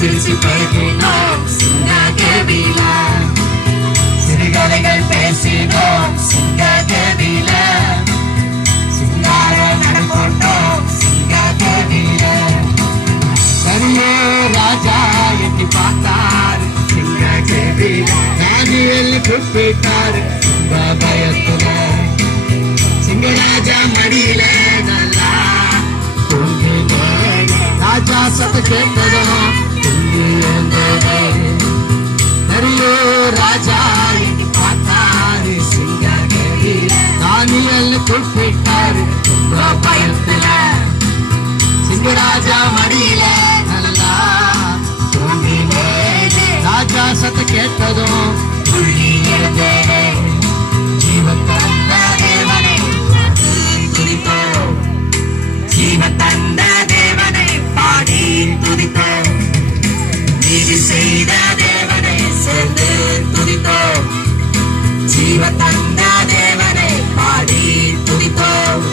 சிரிச்சு பழகினோம் சிங்ககவில, சிறுகதைகள் பேசினோம் சிங்ககவில, சிங்கார நடப்போட்டோம் சிங்ககவில. சரியே ராஜா எட்டி பார்த்தார் சிங்ககவில, ராஜியல் கூப்பிட்டார் பயத்துல. சிங்கராஜா மடியில நல்லா தூங்கினேன், ராஜா சத்து கேட்டதும் நரியோ ராஜா பார்த்தாரு சிங்ககவில, தானியல் கூப்பிட்டாரு பயத்துல. சிங்கராஜா மடியில நல்லா தூங்கினேன், ராஜா சத்து கேட்டதும் ஜீவன் தந்த தேவனை துதிப்போம், ஜீவன் தந்த தேவனை பாடி துதிப்போம், நீதி செய்த தேவனை சேர்ந்து துதிப்போம், ஜீவன் தந்த தேவனை பாடி துதிப்போம்.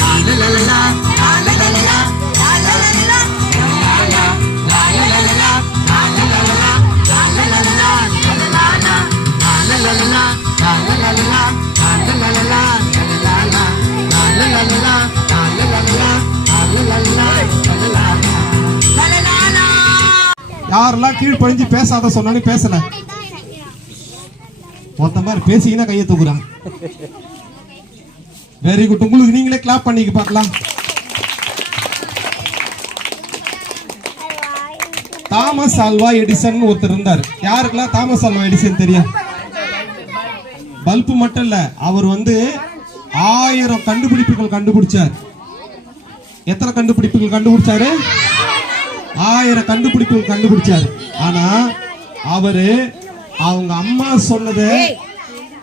லாலலலலா லாலலலலா லாலலலலா லாலலலலா லாலலலலா லாலலலலா லாலலலலா லாலலலலா லாலலலலா லாலலலலா லாலலலலா லாலலலலா. யாரெல்லாம் கீழ்ப்படிஞ்சு பேசாத சொன்னாலும் பேசல, மொத்த மாதிரி பேசிங்கன்னா கையை தூக்குறான். வெரி குட், உங்களுக்கு நீங்களே கிளாப் பண்ணிக்க பார்க்கலாம். தாமஸ் ஆல்வா எடிசன் ஒருத்தர் இருந்தார். யாருக்கெல்லாம் தாமஸ் ஆல்வா எடிசன் தெரியும்? பல்பு மட்டும் இல்ல, அவர் 1000 கண்டுபிடிப்புகள் கண்டுபிடிச்சார். எத்தனை கண்டுபிடிப்புகள் கண்டுபிடிச்சாரு? 1000 கண்டுபிடிப்புகள் கண்டுபிடிச்சாரு. ஆனா அவரு அவங்க அம்மா சொன்னதை,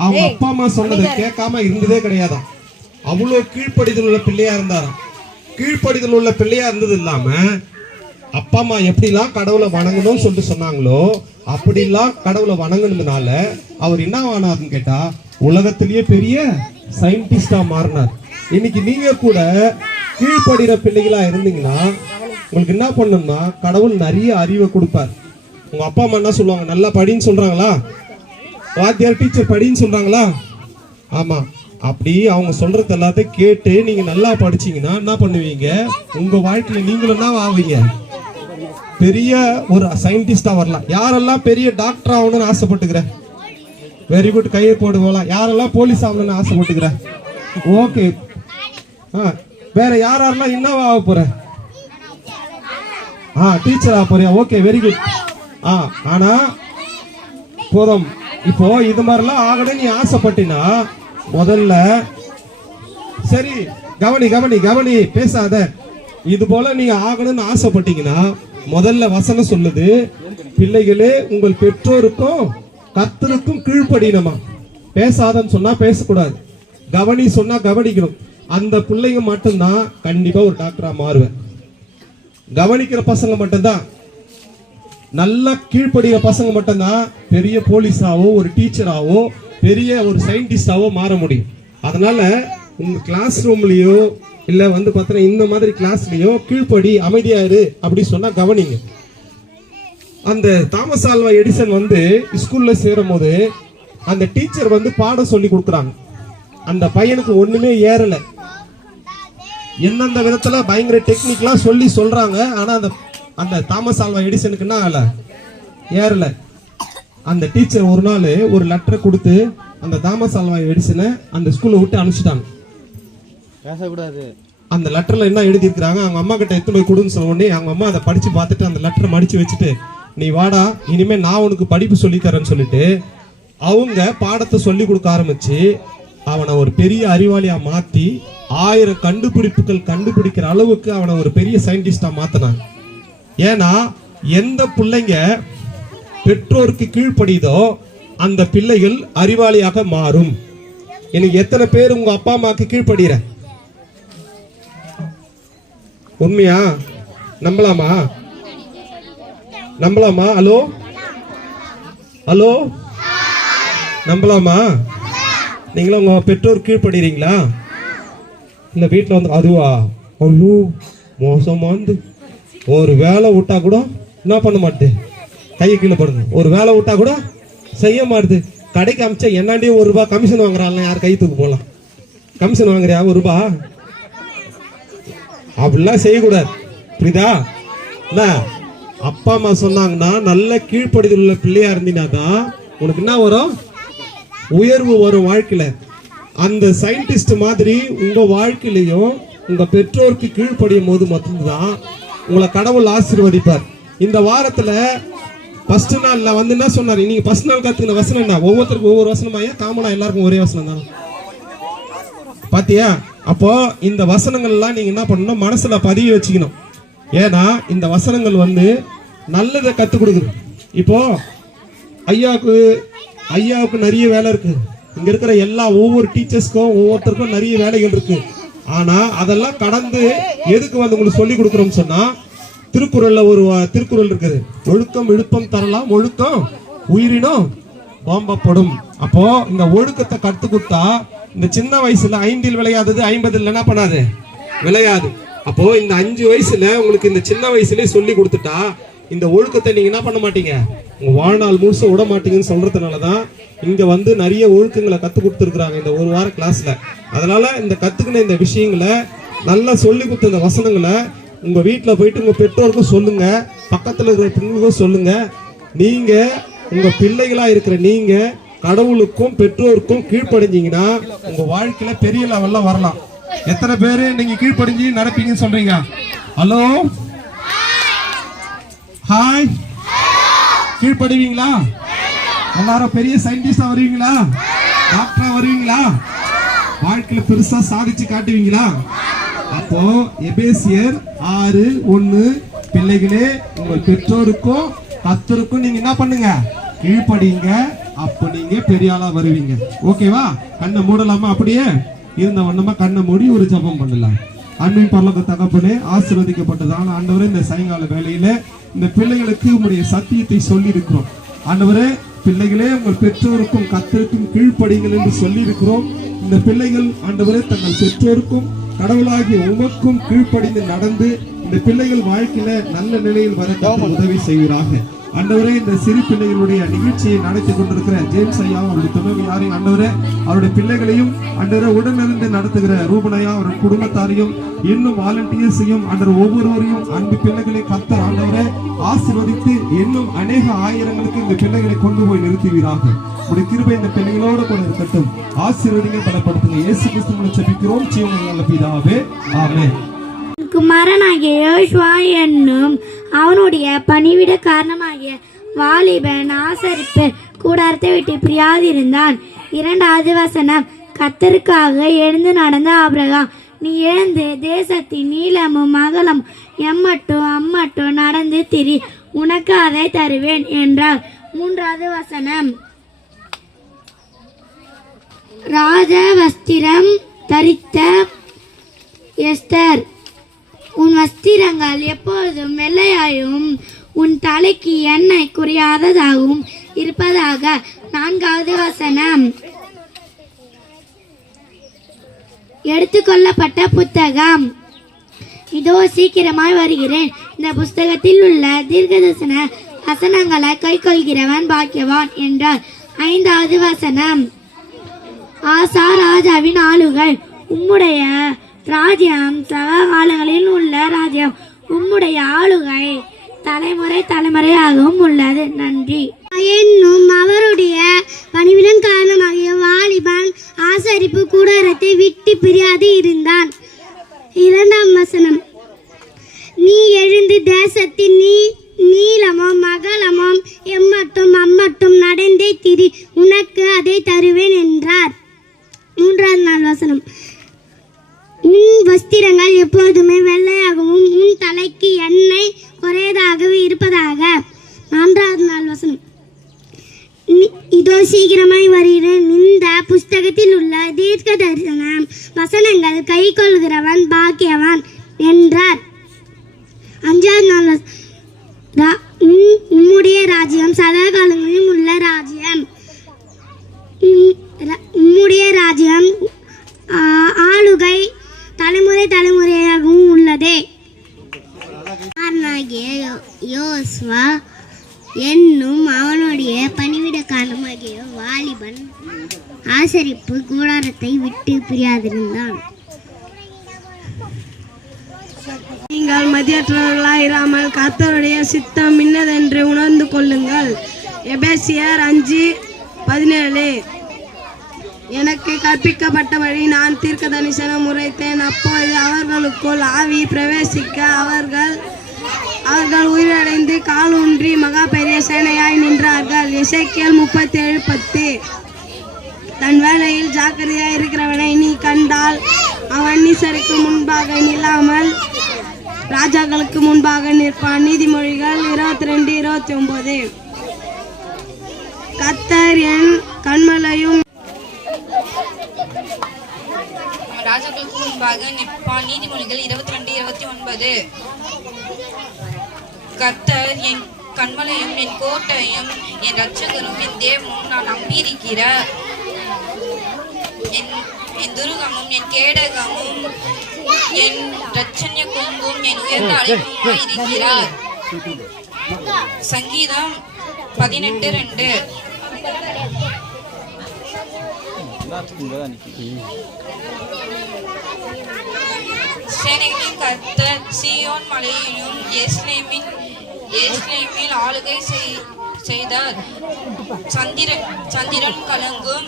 அவங்க அப்பா அம்மா சொன்னதை கேட்காம இருந்ததே கிடையாதாம். அவ்வளவு கீழ்ப்படிதல் உள்ள பிள்ளையா இருந்தாராம். கீழ்ப்படிதல் உள்ள பிள்ளையா இருந்தது இல்லாம அப்பா அம்மா எப்படிலாம் கடவுளை வணங்கணும்னு சொல்லிட்டு சொன்னாங்களோ அப்படிலாம் கடவுளை வணங்கினதுனால அவர் என்ன ஆனார்னு கேட்டா உலகத்திலேயே பெரிய சயின்டிஸ்டா மாறினார். இன்னைக்கு நீங்க கூட கீழ்ப்படுகிற பிள்ளைகளா இருந்தீங்கன்னா உங்களுக்கு என்ன பண்ணணும்னா கடவுள் நிறைய அறிவை கொடுப்பார். உங்க அப்பா அம்மா என்ன சொல்லுவாங்க? நல்லா படின்னு சொல்றாங்களா? வாத்தியார் டீச்சர் படின்னு சொல்றாங்களா? ஆமா. அப்படி அவங்க சொல்றது எல்லாத்தையும் கேட்டு நீங்க நல்லா படிச்சீங்கன்னா என்ன பண்ணுவீங்க? உங்க வாழ்க்கையில நீங்களும் என்ன ஆவீங்க? பெரிய ஒரு சயின்டிஸ்டா வரலாம். யாரெல்லாம் பெரிய டாக்டர் ஆகணும்னு ஆசைப்பட்டுக்கிற? வெரி குட், கையை போடு போலாம். யாரெல்லாம் போலீஸ் ஆகணும்னு ஆசைப்பட்டுக்கிற? ஓகே. வேற யாரெல்லாம் என்ன ஆக போற? டீச்சர் ஆக போறியா? Okay, very good. ஆனா போதும். இப்போ இது மாதிரிலாம் ஆகணும் நீ ஆசைப்பட்டினா முதல்ல சரி கவனி கவனி கவனி பேசாத. இது போல நீங்க ஆகணும்னு ஆசைப்பட்டீங்கன்னா முதல்ல வசனம் சொல்லுது, பிள்ளைகளே உங்கள் பெற்றோருக்கும் கர்த்தருக்கும் கீழ்ப்படியணுமா. பேசாதன்னு சொன்னா பேசக்கூடாது, கவனி சொன்னா கவனிக்கணும். அந்த பிள்ளைங்க மட்டும்தான் கண்டிப்பா ஒரு டாக்டரா மாறுவேன். கவனிக்கிற பசங்க மட்டும்தான், நல்லா கீழ்ப்படுகிற பசங்க மட்டும்தான் பெரிய போலீஸாவோ ஒரு டீச்சராவோ பெரிய ஒரு சயின்டிஸ்டாவோ மாற முடியும். அதனால உங்க கிளாஸ் ரூம்லயோ இல்ல பார்த்தீங்கன்னா இந்த மாதிரி கிளாஸ்லயோ கீழ்ப்படி, அமைதியாரு அப்படி சொன்னா கவனிங்க. அந்த தாமஸ் ஆல்வா எடிசன் ஸ்கூல்ல சேரும் போது அந்த டீச்சர் பாடம் சொல்லி கொடுக்குறாங்க. அந்த பையனுக்கு ஒண்ணுமே ஏறல. எந்தெந்த விதத்துல பயங்கர டெக்னிக்லாம் சொல்றாங்க. ஆனா அந்த தாமஸ் ஆல்வா எடிசனுக்கு என்ன ஆகல, ஏறல. அந்த டீச்சர் ஒரு நாள் ஒரு லெட்டர் கொடுத்து அந்த தாமஸ் ஆல்வா எடிசனை அந்த ஸ்கூலை விட்டு அனுப்பிச்சிட்டாங்க. பேசக்கூடாது. அந்த லெட்டர்ல என்ன எழுதி இருக்கிறாங்க, அவங்க அம்மா கிட்ட எடுத்து போய் கொடுன்னு சொன்ன உடனே அவங்க அம்மா அதை படிச்சு பார்த்துட்டு அந்த லெட்டரை மடிச்சு வச்சுட்டு, நீ வாடா இனிமே நான் உனக்கு படிப்பு சொல்லித்தரேன்னு சொல்லிட்டு அவங்க பாடத்தை சொல்லி கொடுக்க ஆரம்பிச்சு அவனை ஒரு பெரிய அறிவாளியா மாத்தி 1000 கண்டுபிடிப்புகள் கண்டுபிடிக்கிற அளவுக்கு அவனை ஒரு பெரிய சயின்டிஸ்டா மாத்தினாங்க. ஏன்னா எந்த பிள்ளைங்க பெற்றோருக்கு கீழ்ப்படிதோ அந்த பிள்ளைகள் அறிவாளியாக மாறும். எனக்கு எத்தனை பேர் உங்க அப்பா அம்மாக்கு கீழ்ப்படுகிற? உண்மையா? நம்பலாமா? நம்பலாமா? ஹலோ ஹலோ, நம்பலாமா? நீங்களும் உங்க பெற்றோர் கீழ்ப்படுறீங்களா? இல்ல வீட்டுல அதுவா ஐயோ மோசமா ஒரு வேலை விட்டா கூட என்ன பண்ண மாட்டேன், கையை கீழே படுங்க. ஒரு வேலை விட்டா கூட செய்ய மாட்டுது. கடைக்கு அமிச்சா என்னாண்டியும் ₹1 கமிஷன் வாங்குறாள். யார் கை தூக்கு போலாம்? கமிஷன் வாங்குறியா ₹1? அப்படிலாம் செய்யக்கூடாது, புரியுதா? அப்பா அம்மா சொன்னாங்கன்னா நல்ல கீழ்ப்படுதல் உள்ள பிள்ளையா இருந்தீங்கன்னா உனக்கு என்ன வரும்? உயர்வு வரும் வாழ்க்கையில. அந்த சயின்டிஸ்ட் மாதிரி உங்க வாழ்க்கையிலையும் உங்க பெற்றோருக்கு கீழ்ப்படியும் போது மட்டும்தான் உங்களை கடவுள் ஆசீர்வதிப்பார். இந்த வாரத்துல ஃபர்ஸ்ட் நாள்ல என்ன சொன்னாரு? நீங்க ஃபர்ஸ்ட் நாள் கத்துக்கிற வசனம் என்ன? ஒவ்வொருத்தருக்கும் ஒவ்வொரு வசனமா, காமனா எல்லாருக்கும் ஒரே வசனம் தானே? பாத்தியா? அப்போ இந்த வசனங்கள் எல்லாம் நீங்க என்ன பண்ணணும், மனசுல பதிய வச்சுக்கணும். ஏன்னா இந்த வசனங்கள் நல்லதை கத்து கொடுக்குது. இப்போ ஐயாவுக்கு நிறைய வேலை இருக்கு. இங்க இருக்கிற ஒவ்வொரு டீச்சர்ஸ்க்கும் ஒவ்வொருத்தருக்கும் நிறைய வேலைகள் இருக்கு. ஆனா அதெல்லாம் கடந்து எதுக்கு உங்களுக்கு சொல்லி கொடுக்குறோம்னு சொன்னா, திருக்குறள்ல ஒரு திருக்குறள் இருக்குது, ஒழுக்கம் விழுப்பம் தரலாம், ஒழுக்கம் உயிரினும் ஓம்பப்படும். அப்போ இந்த ஒழுக்கத்தை கத்து கொடுத்தா இந்த சின்ன வயசுல 5 விளையாதது 50 என்ன பண்ணாது, விளையாது. அப்போ இந்த 5 வயசுல உங்களுக்கு இந்த சின்ன வயசுலயே சொல்லி கொடுத்துட்டா இந்த ஒழுக்கத்தை நீங்க என்ன பண்ண மாட்டீங்க, உங்க வாழ்நாள் முழுச விட மாட்டீங்கன்னு சொல்றதுனாலதான் இங்க நிறைய ஒழுக்கங்களை கத்து கொடுத்துருக்காங்க இந்த ஒரு வார கிளாஸ்ல. அதனால இந்த கத்துக்கின இந்த விஷயங்களை நல்லா சொல்லி கொடுத்த இந்த வசனங்களை உங்க வீட்டுல போயிட்டு உங்க பெற்றோருக்கும் சொல்லுங்க, பக்கத்துல இருக்கிற பெண்களுக்கும் சொல்லுங்க. நீங்க உங்க பிள்ளைகளா இருக்கிற நீங்க கடவுளுக்கும் பெற்றோருக்கும் கீழ்ப்படிஞ்சீங்கன்னா உங்க வாழ்க்கையில பெரிய லெவல்ல வரலாம். எத்தனை பேரு நீங்க கீழ்ப்படிஞ்சு நடப்பீங்கன்னு சொல்றீங்க? Hello, hi. கீழ்ப்படுவீங்களா? எல்லாரும் பெரிய சயின்டிஸ்டா வருவீங்களா? டாக்டரா வருவீங்களா? வாழ்க்கையில பெருசா சாதிச்சு காட்டுவீங்களா? அப்போ எபேசியர் 6:1 பிள்ளைகளே உங்கள் பெற்றோருக்கும் கர்த்தருக்கும் நீங்க என்ன பண்ணுங்க? கீழ்ப்படிங்க. அப்ப நீங்க பெரிய ஆளா வருவீங்க. ஓகேவா? கண்ணை மூடலாமா? அப்படியே இருந்த வண்ணமா கண்ணை மூடி ஒரு ஜெபம் பண்ணலாம். அன்பின் பரலோக தகப்பனே, ஆசீர்வதிக்கப்பட்டதான ஆண்டவரே, இந்த சாயங்கால வேளையில இந்த பிள்ளைகளுக்கு உங்களுடைய சத்தியத்தை சொல்லி இருக்கிறோம். ஆண்டவரே, பிள்ளைகளே உங்கள் பெற்றோருக்கும் கர்த்தருக்கும் கீழ்ப்படிங்கள் என்று சொல்லி இருக்கிறோம். இந்த பிள்ளைகள் ஆண்டவரே தங்கள் பெற்றோருக்கும் கடவுளாகிய உமக்கும் கீழ்ப்படிந்து நடந்து இந்த பிள்ளைகள் வாழ்க்கையில நல்ல நிலையில் வர உதவி செய்வீராக. ஆண்டவரே, இந்த சிறு பிள்ளைகளுடைய நிகழ்ச்சியை நடத்தி கொண்டிருக்கிற ஜேம்ஸ் ஐயா, அவருடைய துணைவியாரையும் ஆண்டவரே, அவருடைய பிள்ளைகளையும் ஆண்டவரே, உடனிருந்து நடத்துகிற ரூபனையா அவருடைய குடும்பத்தாரையும் இன்னும் வாலண்டியர்ஸையும் ஆண்டவர் ஒவ்வொருவரையும் அன்பு பிள்ளைகளை கர்த்தர் ஆண்டவரே ஆசீர்வதித்து இன்னும் அநேக ஆயிரங்களுக்கு இந்த பிள்ளைகளை கொண்டு போய் நிறுத்துவீராக. உடைய கிருபை இந்த பிள்ளைகளோடு கூட இருக்கட்டும். ஆசீர்வதிங்க, பலப்படுத்துங்க. இயேசு கிறிஸ்துவின் ஜெபிக்கிறோம் ஜீவனுள்ள நல்ல பிதாவே, ஆமென். குமாரனாகிய யோசுவா என்னும் அவனுடைய பணிவிட காரணமாகிய வாலிபன் ஆசரிப்பு கூடாரத்தை விட்டு பிரியாதிருந்தான். 2வது வசனம். கர்த்தருக்காக எழுந்து நடந்த ஆபிரகாம், நீ எழுந்து தேசத்தின் நீளமும் அகலம் எம்மட்டும் அம்மட்டும் நடந்து திரி, உனக்கு அதை தருவேன் என்றார். 3வது வசனம். ராஜ வஸ்திரம் தரித்த எஸ்தர், உன் வஸ்திரங்கள் எப்பொழுதும் வெள்ளையாயும் உன் தலைக்கு எண்ணெய் குறையாததாகவும் இருப்பதாக. 4வது வசனம். எடுத்துக்கொள்ளப்பட்ட புத்தகம். இதோ சீக்கிரமாய் வருகிறேன். இந்த புஸ்தகத்தில் உள்ள தீர்க்கதரிசன வசனங்களை கைக்கொள்கிறவன் பாக்கியவான் என்றார். 5வது வசனம். ஆசா ராஜாவின் ஆளுகை, உம்முடைய ராஜ்யம் சகல காலங்களில் உள்ள ராஜ்யம், உம்முடைய ஆளுகை தலைமுறை தலைமுறையாகவும் உள்ளது. நன்றி. என்னும் அவருடைய பணிவிடன் காரணமாகிய வாலிபன் ஆசரிப்பு கூடாரத்தை விட்டு பிரியாது இருந்தான். 2ஆம் வசனம். நீ எழுந்து தேசத்தின் நீளமும் அகலமும் எம்மட்டும் அம்மட்டும் நடந்தே திரி, உனக்கு அதை தருவேன் என்றார். 3வது வசனம். உன் வஸ்திரங்கள் எப்போதுமே வெள்ளையாகவும் உன் தலைக்கு எண்ணெய் குறையதாகவே இருப்பதாக. 4வது வசனம். இதோ சீக்கிரமாய் வருகிறேன். இந்த புஸ்தகத்தில் உள்ள தீர்க்க தரிசன வசனங்கள் கை கொள்கிறவன் பாக்கியவான் என்றார். 5வது. உம்முடைய ராஜ்யம் சதா காலங்களிலும் உள்ள ராஜ்யம், உம்முடைய ராஜ்யம் ஆளுகை தலைமுறை தலைமுறையாகவும் உள்ளதே. யோசுவா என்னும் அவனுடைய பணிவிட காரணமாகிய வாலிபன் ஆசரிப்பு கூடாரத்தை விட்டு பிரியாதிருந்தான். நீங்கள் மதியற்றவர்களாய் இராமல் கர்த்தருடைய சித்தம் இன்னதென்று உணர்ந்து கொள்ளுங்கள். எபேசியர் 5:17. எனக்கு கற்பிக்கப்பட்டபடி நான் தீர்க்க தரிசனம் உரைத்தேன். அப்போது அவர்களுக்குள் ஆவி பிரவேசிக்க அவர்கள் உயிரடைந்து காலூன்றி மகா பெரிய சேனையாய் நின்றார்கள். எசேக்கியேல் 37:10. தன் வேலையில் ஜாக்கிரதையாய் இருக்கிறவனை நீ கண்டால் அவன் நீசருக்கு முன்பாக நில்லாமல் ராஜாக்களுக்கு முன்பாக நிற்பான். நீதிமொழிகள் 22:29. கர்த்தர் என் கண்மலையும் ராஜாக்களுக்கு முன்பாக நிற்பான். நீதிமொழிகள் 22:29. கர்த்தர் என் கண்மலையும் என் கோட்டையும் என் இரட்சகரும் என் தேவனும் நான் நம்பியிருக்கிற என் துருகமும் என் கேடகமும் என் இரட்சண்ய கொம்பும் என் உயர்ந்த அழைப்புமாய் இருக்கிறார். சங்கீதம் 18:2. சேனைகளின் கர்த்தர் சீயோன் மலையிலும் எருசலேமில் ஆளுகை செய்தார். சந்திரன் கலங்கும்,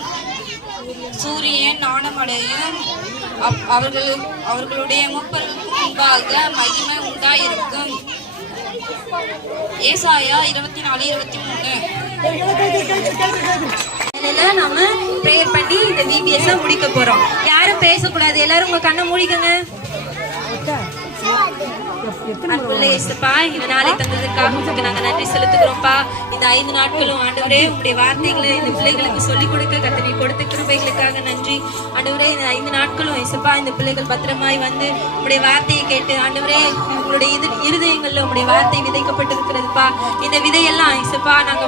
சூரியன் நாணமடையும். அவர்களுடைய மூப்பர்களுக்கு முன்பாக மகிமை உண்டாயிருக்கும். ஏசாயா 24:23. நம்ம ப்ரேயர் பண்ணி இந்த VBS முடிக்க போறோம். யாரும் பேசக்கூடாது, எல்லாரும் உங்க கண்ணை மூடிக்கங்க. அன்புள்ள இயேசுப்பா, இந்த நாளை தந்ததற்காக உங்களுக்கு நாங்க நன்றி செலுத்துகிறோம்ப்பா. இந்த 5 நாட்களும் ஆண்டவரே உங்களுடைய வார்த்தைகளை இந்த பிள்ளைகளுக்கு சொல்லிக் கொடுக்க கர்த்தர் நீர் கொடுத்த கிருபைகளுக்காக நன்றி ஆண்டவரே. இந்த 5 நாட்களும் இயேசுப்பா இந்த பிள்ளைகள் பத்திரமாய் வந்து உங்களுடைய வார்த்தையை கேட்டு ஆண்டவரே உங்களுடைய இருதயங்கள்ல உங்களுடைய வார்த்தை விதைக்கப்பட்டிருக்கிறதுப்பா. இந்த விதையெல்லாம் இயேசுப்பா நாங்க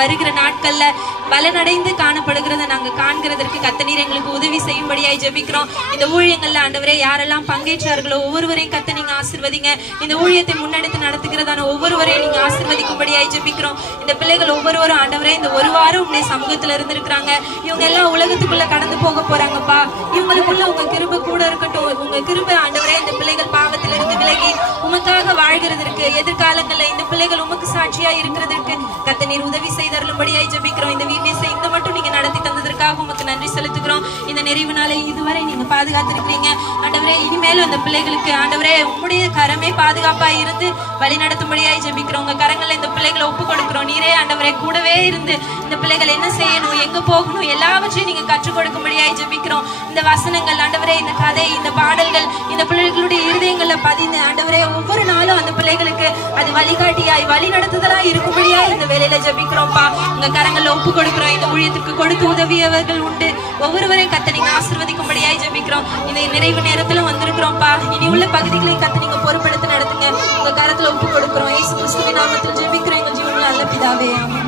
வருகிற நாட்கள்ல பலனடைந்து காணப்படுகிறத நாங்க காண்கிறதற்கு கர்த்தர் நீர் எங்களுக்கு உதவி செய்யும்படியாய் ஜெபிக்கிறோம். இந்த ஊழியங்கள்ல ஆண்டவரே யாரெல்லாம் பங்கேற்றார்களோ ஒவ்வொருவரையும் கர்த்தர் நீங்க ஆசீர்வதிங்க. இந்த ஊழியத்தை முன்னெடுத்து நடத்துகிறதான ஒவ்வொருவரையும் நீங்க ஆசீர்வதிக்கும்படியாய் ஜெபிக்கிறோம். இந்த பிள்ளைகள் ஒவ்வொருவரும் ஆண்டவரே இந்த ஒரு வாரம் உங்களுடைய சமூகத்துல இருந்திருக்கிறாங்க. இவங்க எல்லாம் உலகத்துக்குள்ள கடந்து போக போறாங்கப்பா. இவங்களுக்குள்ள உங்க கிருபை கூட இருக்கட்டும். உங்க கிருபை ஆண்டவரே இந்த பிள்ளைகள் பாவத்துல இருந்து விலகி உமக்காக வாழ்கிறதற்கு எதிர்காலங்கள்ல இந்த பிள்ளைகள் உமக்கு சாட்சியா இருக்கிறதற்கு கர்த்தர் நீர் உதவி செய்தருளும்படியாய் ஜெபிக்கிறோம். இந்த VBS இந்த மட்டும் நீங்க நடத்தி தந்ததற்காக உமக்கு நன்றி செலுத்துகிறோம். இந்த நிறைவு நாளை இதுவரை நீங்க பாதுகாத்திருக்கிறீங்க ஆண்டவரே. இனிமேலும் இந்த பிள்ளைகளுக்கு ஆண்டவரே உம்முடைய கரமே பாதுகாப்பா இருந்து வழி நடத்தும்படியாய் ஜெபிக்கிறோம். உங்க கரங்கள்ல இந்த பிள்ளைகளை ஒப்பு கொடுக்கிறோம். நீரே ஆண்டவரே கூடவே இருந்து இந்த பிள்ளைகள் என்ன செய்யணும், எங்க போகணும் எல்லாவற்றையும் நீங்க கற்றுக் கொடுக்கும்படியாய் ஜெபிக்கிறோம். இந்த வசனங்கள் ஆண்டவரே, இந்த கதை, இந்த பாடல்கள் இந்த பிள்ளைகளுடைய இருதயங்கள்ல பதிந்து ஆண்டவரே ஒவ்வொரு நாளும் அந்த பிள்ளைகளுக்கு அது வழிகாட்டியாய் வழி நடத்துதலாய் இருக்கும்படியாய் இந்த வேலையில ஜெபிக்கிறோம்ப்பா. உங்க கரங்கள்ல ஒப்பு கொடுக்கிறோம். இந்த ஊழியத்துக்கு கொடுத்து உதவியவர்கள் உண்டு, ஒவ்வொருவரையும் கர்த்தர் நீங்க ஆசீர்வதிக்கும்படியாய் ஜெபிக்கிறோம். இந்த நிறைவு நேரத்துல வந்திருக்கிறோம்ப்பா. இனி உள்ள பகுதிகளையும் கர்த்தர் நீங்க பொறுப்பெடுத்து நடத்துங்க. உங்க கரத்துல ஒப்பு கொடுக்கிறோம். இயேசு கிறிஸ்துவின் நாமத்தில் ஜெபிக்கிறோம் எங்கள் ஜீவனில் நல்ல பிதாவே, ஆமென்.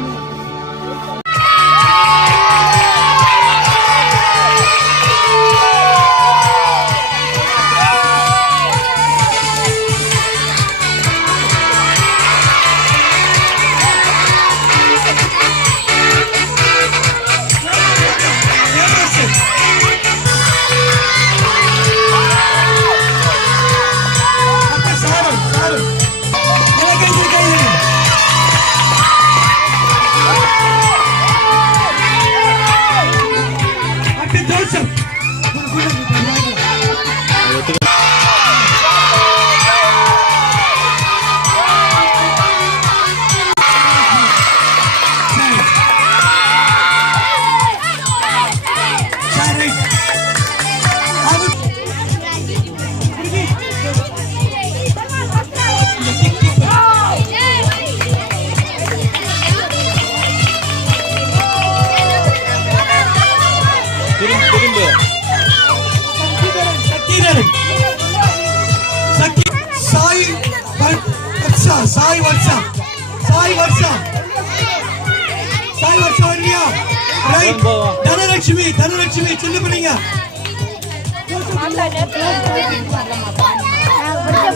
தனலட்சுமி சின்ன பிள்ளைங்க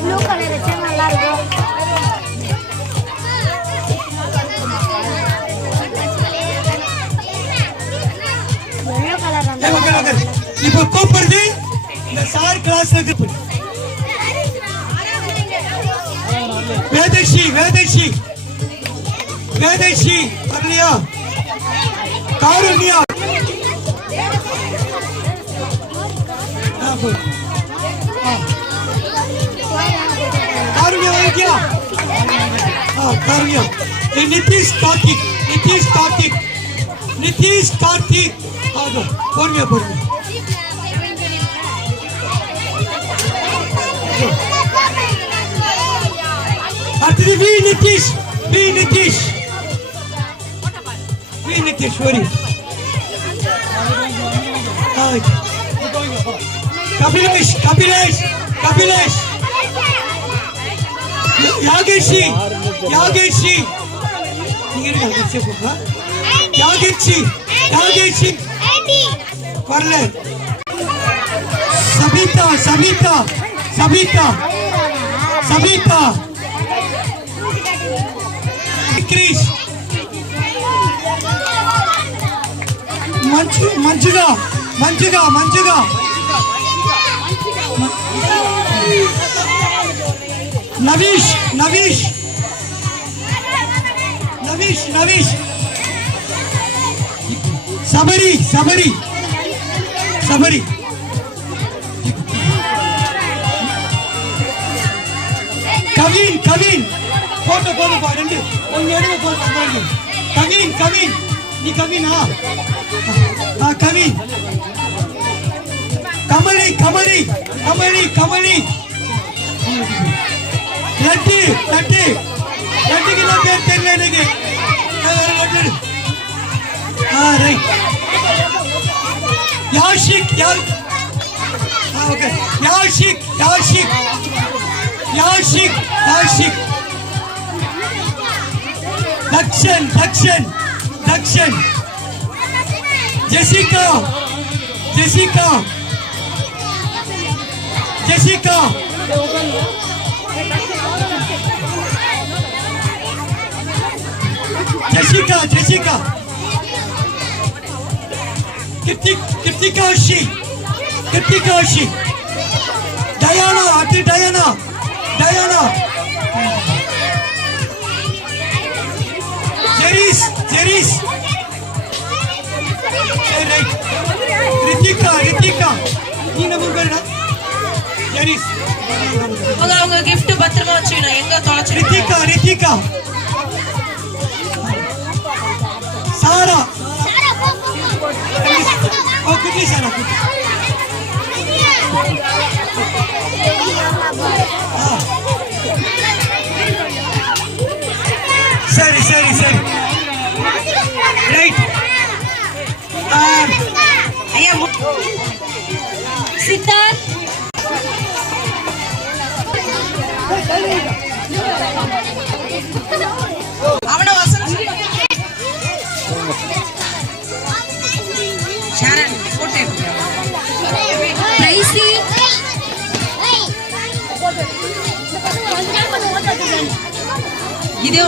ப்ளூ கலர் வச்சா நல்லா இருக்கும். இப்ப கூப்பிடுறது இந்த சார் கிளாஸ் வேதேஷி வரலையா? காருண்யா क्या कारुण्या नीतीश कार्तिक आदो पोर्मिया அடுத்து வி நிதிஷ் வரி கபிலேஷ் யாகேஷி நீங்க யாகேஷி போங்க யாகேஷி வரல சபிதா கிரிஷ் மஞ்சுகா नवीश सबरी कविन போட்டோ போதுப்பா ரெண்டு கொஞ்சம் எடுங்க போதும். கவின் கவின் நீ கவினா கவின் கமலி கமலி கமலி கமலி லட்டு லட்டு லட்டுக்கு நான் பேர் தெரியல எனக்கு லட்டு right Yashik okay Yashik Yashik Yashik Yashik Dakshan Dakshan Dakshan Jessica Jessica Jessica Jessica Jessica Kiruthikashi Kiruthikashi Diana அட்டு டயானா டயானா ஜெரிஸ் ஜெரிஸ் ரித்திகா ரித்திகா நீ நம்ம பேருடா ஜெரிஸ் அவங்க கிஃப்ட் பத்திரமா வச்சுக்கணும் எங்க தொலைச்சு ரித்திகா ரித்திகா சாரா ஓ குட்டி சாரா குட்டி சரி சரி சரி ரைட் ஐயா சித்தார்த் அவன வசனம் ஷாரன் போட்டு பிரைசி இது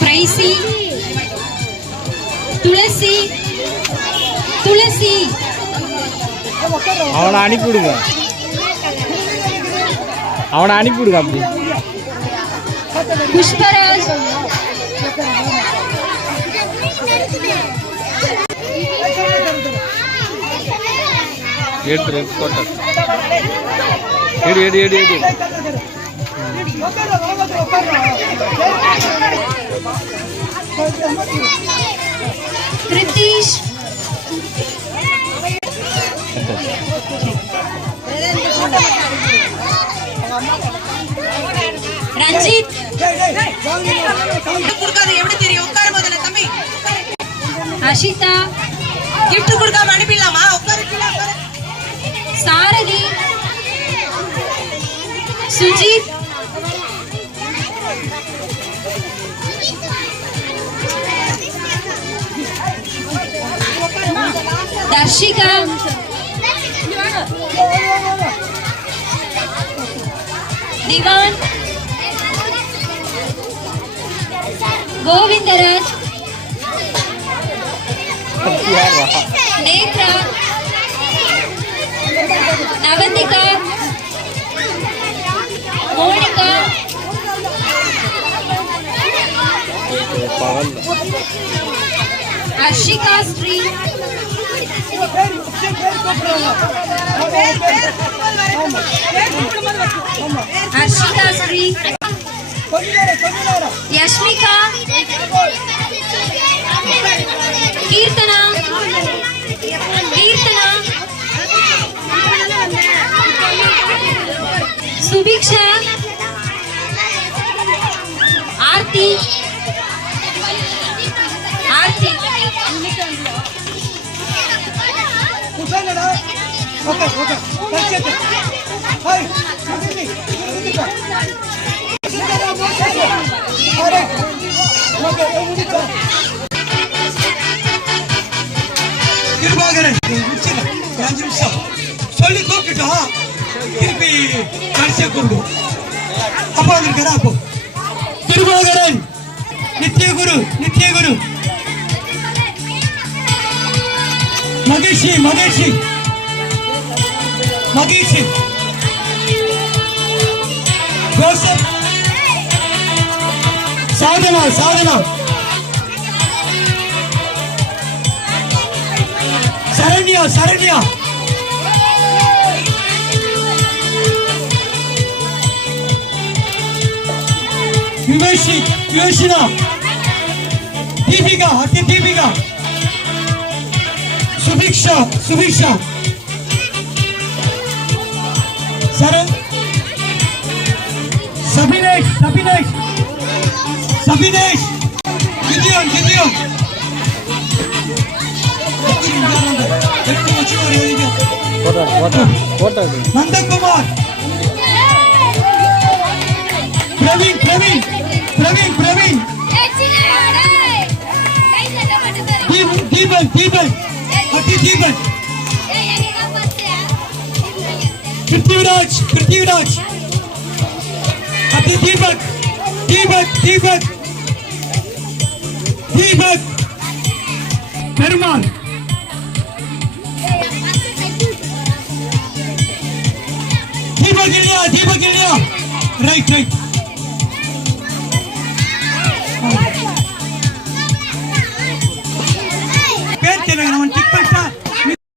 பிரைசி துளசி துளசி அவனை அனுப்பிவிடுங்க அவனை அனுப்பிவிடுங்க அப்படி புஷ்பராஜ் எடுத்து போட்ட எடு எடு எடு எடு கிருத்திஷ் ரஞ்சித் கொடுக்காது எப்படி தெரியும் உட்காரு முதல்ல தம்பி அஷிதா gift கொடுக்காம அனுப்பிடலாமா உட்காரு Sarathi Sujith Dharshika Diwan Govindaraj Nethra Navanthika Monica Harshika Sri Harshika Sri Yashmika Keerthana Keerthana Subiksha Aarthi Aarthi okay okay சரி ஹாய் கிருபாகரன் 5 நிமிஷம் சொல்லி கூப்பிட்டுட்டோம் திருப்பி கடைசியா கூப்பிடுவோம் அப்பா வந்திருக்காரா அப்போ கிருபாகரன் நித்யகுரு நித்யகுரு மகேஷி மகேஷி மகேஷி ஜோசப் சாதனா சாதனா சரண்யா சரண்யா விவேஷினா தீபிகா அத்தி தீபிகா சுபிக்ஷா சரண் சபினேஷ் கிதியோன் நந்தகுமார் பிரவீன் தீபக் அத்தி தீபக் பிருத்திவிராஜ் அத்தி தீபக் பெருமாள் தீபக் இல்லையா ரைட்